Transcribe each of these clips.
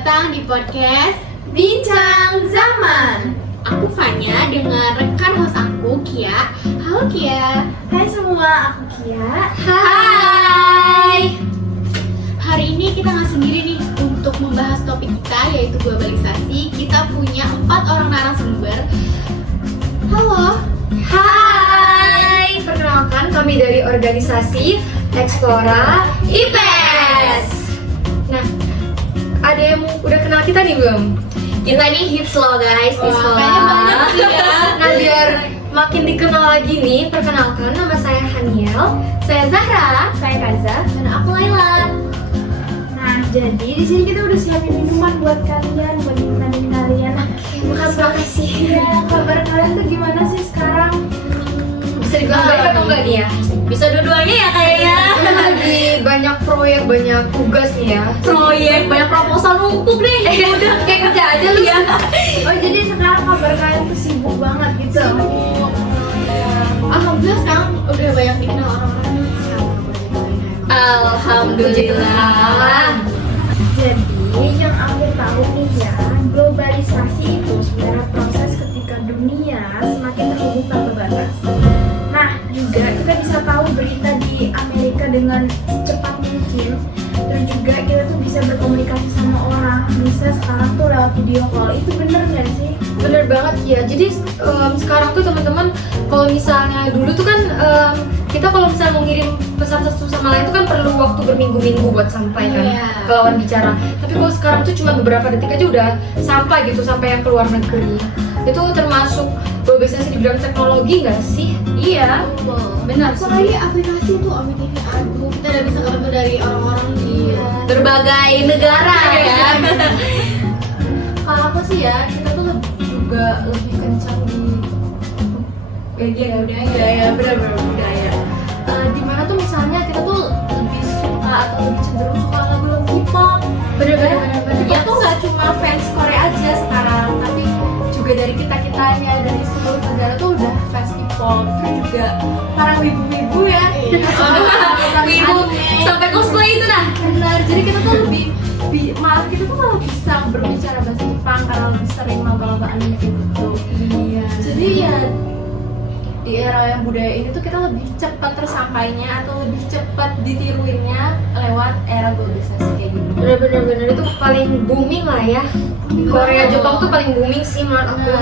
datang di podcast Bincang Zaman. Aku Fanya dengan rekan host aku Kia. Halo Kia. Hai semua, aku Kia. Hai. Hari ini kita nggak sendiri nih untuk membahas topik kita yaitu globalisasi. Kita punya 4 orang narasumber. Halo. Hai, perkenalkan kami dari organisasi Explora IPS. Nah, ada yang udah kenal kita nih belum? Kita nih hits loh guys di Wah, sekolah. kayaknya banyak sih ya. Nah, biar makin dikenal lagi nih, perkenalkan nama saya Haniel, saya Zahra, saya Kaza, dan aku Laila. Nah, jadi di sini kita udah siapin minuman buat kalian, buat nemenin kalian. Makasih. Ya, kabar kalian tuh gimana sih sekarang? Bisa dibilang baik atau enggak nih ya? Bisa dua-duanya ya kayaknya. Kita lagi banyak proyek, banyak tugas nih ya. Proyek, banyak proposal numpuk nih. Udah kayak kerja aja lu ya. Oh, jadi sekarang kabar kalian tuh sibuk banget gitu. Alhamdulillah sekarang udah banyak dikenal orang-orang nih. Alhamdulillah. Jadi yang aku tahu nih ya, globalisasi itu sebenarnya proses ketika dunia semakin terhubung tanpa batas. Nah, juga kita bisa tahu berita di Amerika dengan secepat mungkin. Terus juga kita tuh bisa berkomunikasi sama orang. Bisa sekarang tuh lewat video call. Itu bener nggak sih? Bener banget ya. Jadi sekarang tuh teman-teman, kalau misalnya dulu tuh kan kita kalau misalnya mau ngirim pesan satu sama lain itu kan perlu waktu berminggu-minggu buat sampai kan ke lawan bicara. Tapi kalau sekarang tuh cuma beberapa detik aja udah sampai gitu, sampai yang ke luar negeri. Itu termasuk globalisasi di bidang teknologi nggak sih? Iya, benar. sih. Apalagi aplikasi itu, aduh, kita udah bisa ketemu dari orang-orang di berbagai negara ya. Kalau aku sih ya, kita tuh juga lebih kencang di bagian budaya, benar-benar budaya. Dimana tuh misalnya kita tuh lebih suka atau lebih cenderung suka lagu-lagu K-pop. Bener-bener. Kita tuh nggak cuma fans Korea aja sekarang, tapi juga dari kita-kitanya, dari seluruh negara tuh udah fans K-pop. Terus juga para wibu-wibu ya. Wibu sampai cosplay itu dah. Benar, jadi kita tuh lebih malah kita tuh malah bisa berbicara bahasa Jepang karena lebih sering lomba-lomba anime gitu. Iya. Jadi ya di era yang budaya ini tuh kita lebih cepat tersampainya atau lebih cepat ditiruinnya lewat era globalisasi kayak gitu. Bener-bener itu paling booming lah ya. Korea Jepang tuh paling booming sih menurut aku.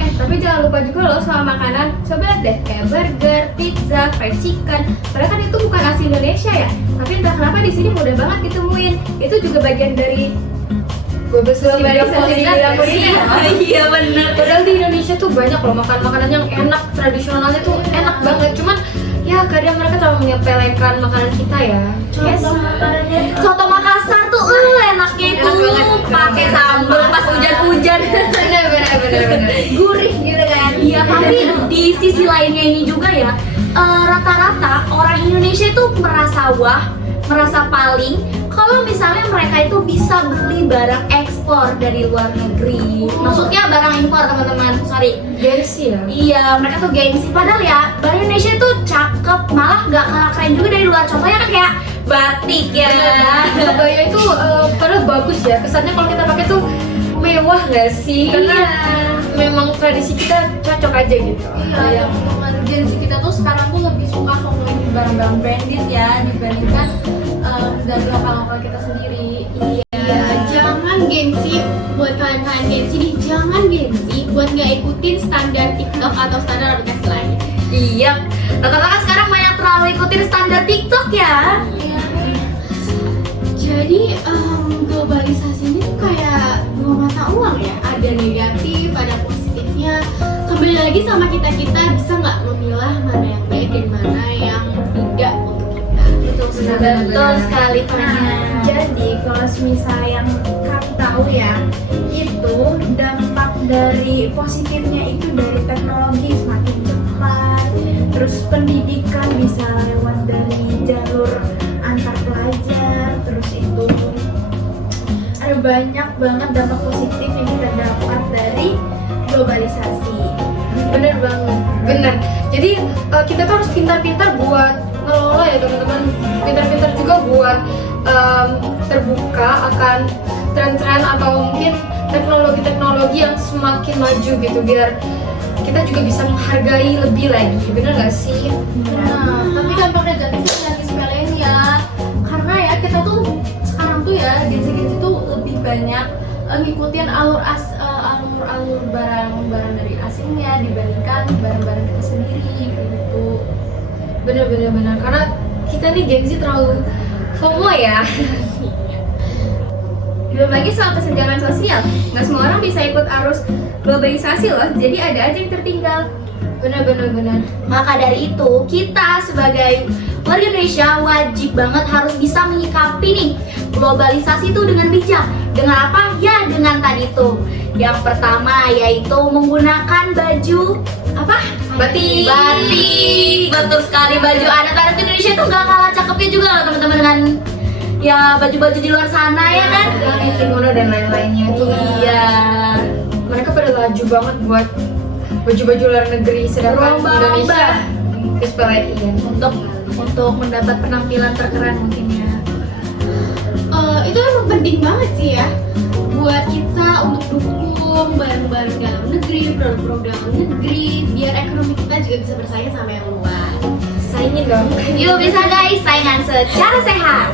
Tapi jangan lupa juga loh sama makanan. Coba lihat deh kayak burger, pizza, fried chicken. Padahal kan itu bukan asli Indonesia ya. Tapi entah kenapa di sini mudah banget ditemuin. Itu juga bagian dari Globalisasi globalisasi di bidang kuliner. Iya benar. Padahal di Indonesia tuh banyak loh makanan-makanan yang enak, tradisionalnya tuh enak banget. Cuman ya kadang mereka terlalu menyepelekan makanan kita ya. Contoh makanannya Soto Makassar tuh enaknya itu Enak banget. pakai sambal pas hujan-hujan. Bener. gurih gitu kan. Iya, tapi di sisi lainnya ini juga ya, rata-rata orang Indonesia itu merasa wah, merasa paling kalau misalnya mereka itu bisa beli barang ekspor dari luar negeri. Maksudnya barang impor teman-teman, sorry. Gengsi ya. Iya, mereka tuh gengsi. Padahal ya, barang Indonesia itu cakep, malah gak kalah keren juga dari luar. Contohnya kan kayak batik ya. Kebaya itu padahal bagus ya. Kesannya kalau kita pakai tuh mewah nggak sih? Karena memang tradisi kita cocok aja gitu. Iya, yang teman Gen Z kita tuh sekarang tuh lebih suka ngomongin barang-barang branded ya dibandingkan dari lokal-lokal kita sendiri. Iya, jangan gengsi buat kalian gengsi nih, jangan gengsi buat nggak ikutin standar TikTok atau standar aplikasi lain. Iya. Rata-rata kan sekarang banyak terlalu ikutin standar TikTok ya. Jadi globalisasi ini tuh kayak dua mata uang ya, ada negatif, ada positifnya. Kembali lagi sama kita bisa nggak memilah mana yang baik dan mana yang tidak untuk kita. Betul sekali Nah, jadi kalau misal yang kami tahu ya, itu dampak dari positifnya itu dari teknologi semakin cepat, terus pendidikan bisa lewat dari jalur antar pelajar, terus itu ada banyak banget dampak positif yang kita dapat dari globalisasi. Bener banget. Bener. Jadi kita tuh harus pintar-pintar buat ngelola ya teman-teman. Pintar-pintar juga buat terbuka akan tren-tren atau mungkin teknologi-teknologi yang semakin maju gitu, biar kita juga bisa menghargai lebih lagi, bener gak sih? Nah, tapi dampak negatifnya jangan disepelein ya. Karena ya kita tuh sekarang tuh ya Gen-Z tuh lebih banyak ngikutin alur barang-barang dari asingnya dibandingkan barang-barang kita sendiri gitu. Bener, karena kita nih Gen Z terlalu FOMO ya. Belum lagi soal kesenjangan sosial, nggak semua orang bisa ikut arus globalisasi loh, jadi ada aja yang tertinggal. Bener. Maka dari itu, kita sebagai warga Indonesia wajib banget harus bisa menyikapi nih globalisasi itu dengan bijak. Dengan apa? Ya dengan tadi tuh. Yang pertama yaitu menggunakan baju apa? Batik. Betul sekali, baju adat Indonesia itu gak kalah cakepnya juga loh teman-teman dengan ya baju-baju di luar sana ya kan? Kayak kimono dan lain-lainnya tuh. Iya. Mereka pada laju banget buat baju-baju luar negeri, sedangkan Lomba-lomba. Indonesia disepelein. Untuk mendapat penampilan terkeren mungkin ya. Itu emang penting banget sih ya buat kita untuk dukung barang-barang dalam negeri, produk-produk dalam negeri, biar ekonomi kita juga bisa bersaing sama yang luar. Saingin dong. Yuk bisa guys, saingan secara sehat.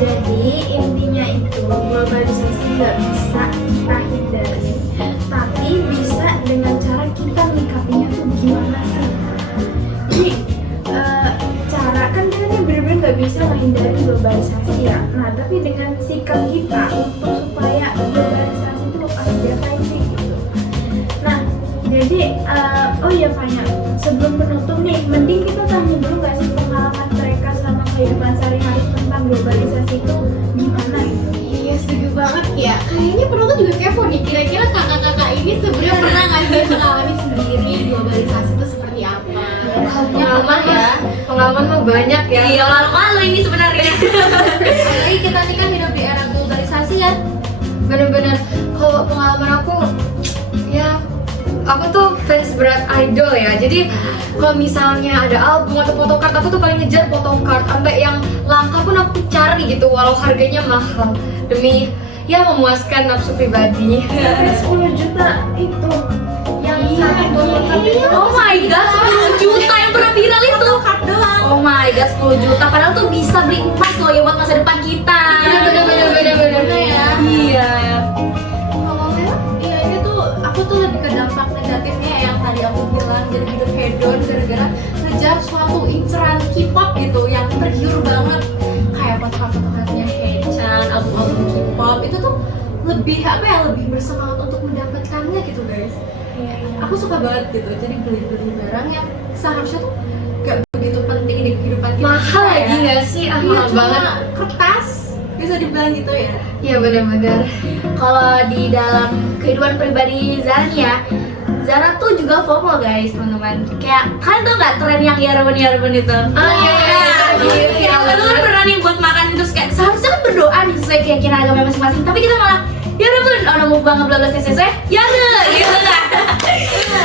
Jadi intinya itu globalisasi nggak bisa kita hindari, tapi bisa dengan cara kita menyikapinya tuh gimana sih. Jadi cara kan kita nih bener-bener nggak bisa menghindari globalisasi ya. Nah tapi dengan sikap kita untuk supaya globalisasi itu ada kayak gitu. Nah jadi oh ya Fanya, sebelum penutup nih, mending kita tanya dulu nggak sih pengalaman mereka selama kehidupan sehari-hari tentang globalisasi itu gimana gitu. Iya setuju banget ya. Kayaknya penonton juga kepo nih. Kira-kira kakak-kakak ini sebenarnya pernah nggak sih mengalami sendiri globalisasi itu seperti apa? Pengalaman ya, pengalaman mah banyak ya. Iya, malu-malu ini sebenarnya. Apalagi kita nih kan hidup di era globalisasi ya. Bener-bener. Kalau pengalaman aku, ya aku tuh fans berat idol ya. Jadi kalau misalnya ada album atau photocard, aku tuh paling ngejar photocard. Sampai yang langka pun aku cari gitu, walau harganya mahal, demi ya memuaskan nafsu pribadi. 10 juta itu yang satu photocard itu. Oh my god, 10 juta yang pernah viral itu. Oh my god, 10 juta. Padahal tuh bisa beli emas loh ya buat masa depan kita. Bener-bener ya. Iya. Kalau iya ini tuh aku tuh lebih ke dampak negatifnya yang tadi aku bilang, jadi hidup hedon gara-gara ngejar suatu inceran K-pop gitu yang tergiur banget, kayak potongan-potongannya Haechan, album-album K-pop itu tuh lebih apa ya, lebih bersemangat untuk mendapatkannya gitu guys. Aku suka banget gitu, jadi beli-beli barang yang seharusnya tuh gak begitu penting di kehidupan kita. Mahal ya. lagi nggak sih? Ah, Iya, mahal cuma banget. kertas bisa dibilang gitu ya. Iya bener-bener. Kalau di dalam kehidupan pribadi Zara nih ya, Zara tuh juga FOMO guys teman-teman. Kayak kalian tuh nggak tren yang Yarabun itu? Ah, iya. Kita tuh kan pernah nih buat makan terus kayak seharusnya kan berdoa nih sesuai keyakinan agama masing-masing. Tapi kita malah Yarabun, orang mau banget belajar CCC, ya gitu kan?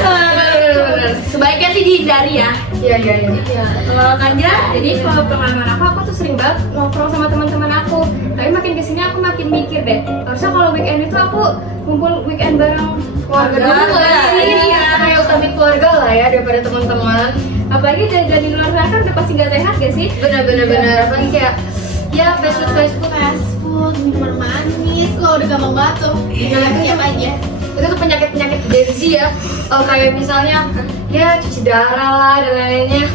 Bener-bener. Sebaiknya sih dihindari ya. Iya. Iya. Kalau Kanja, jadi kalau pengalaman aku tuh sering banget ngobrol sama teman-teman aku. Tapi makin kesini aku makin mikir deh. Harusnya kalau weekend itu aku kumpul weekend bareng keluarga dulu nggak sih? Iya. Kayak utama keluarga lah ya daripada teman-teman. Apalagi jajan di luar sana kan udah pasti nggak sehat gak sih? Bener-bener. Apalagi kayak ya fast food, minuman manis, kalau udah gampang banget tuh. Siap aja. itu tuh penyakit-penyakit Gen Z ya. Kayak misalnya ya cuci darah lah dan lain-lainnya.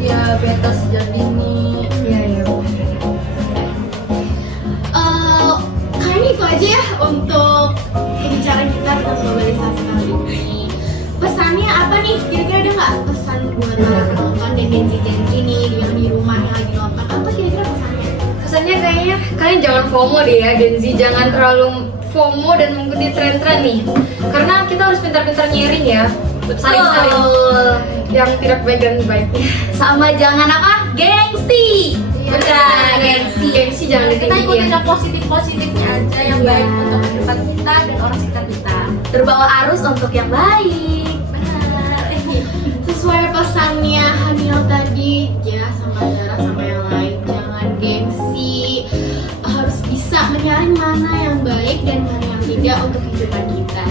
Ya beta sejak dini. Iya. Kayaknya itu aja ya untuk pembicaraan kita tentang globalisasi kali ini. Pesannya apa nih? Kira-kira ada nggak pesan buat para penonton dan Gen Z nih yang di rumah yang lagi nonton? Apa kira-kira pesannya? Kesannya kayaknya kalian jangan FOMO deh ya Gen Z, jangan terlalu FOMO dan mengikuti tren-tren nih. Karena kita harus pintar-pintar nyaring ya, saling-saling yang tidak baik dan baiknya. Sama jangan apa? Gengsi. Bukan Gengsi jangan Kita ikutin ditinggiin. yang positif-positifnya aja yang Iya. baik untuk kehidupan kita dan orang sekitar kita. Terbawa arus untuk yang baik. Benar. Sesuai pesannya Hanil tadi, ya sama Zara sama yang lain, jangan gengsi. mana yang baik dan mana yang tidak untuk kehidupan kita.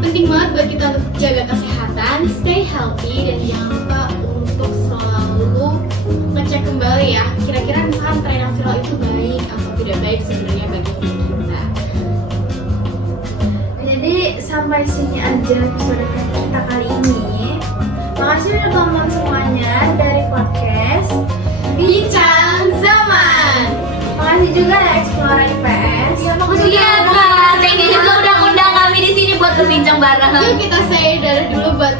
Penting banget buat kita untuk jaga kesehatan, stay healthy, dan jangan lupa untuk selalu ngecek kembali ya, kira-kira misalkan tren yang viral itu baik atau tidak baik sebenarnya bagi kita. Jadi sampai sini aja episode kita kali ini. Makasih udah tonton semuanya dari podcast Bincang Zaman. Makasih juga ya Explora IPS. Iya Kak, thank you juga udah undang kami di sini buat berbincang bareng. Yuk kita say dadah dulu buat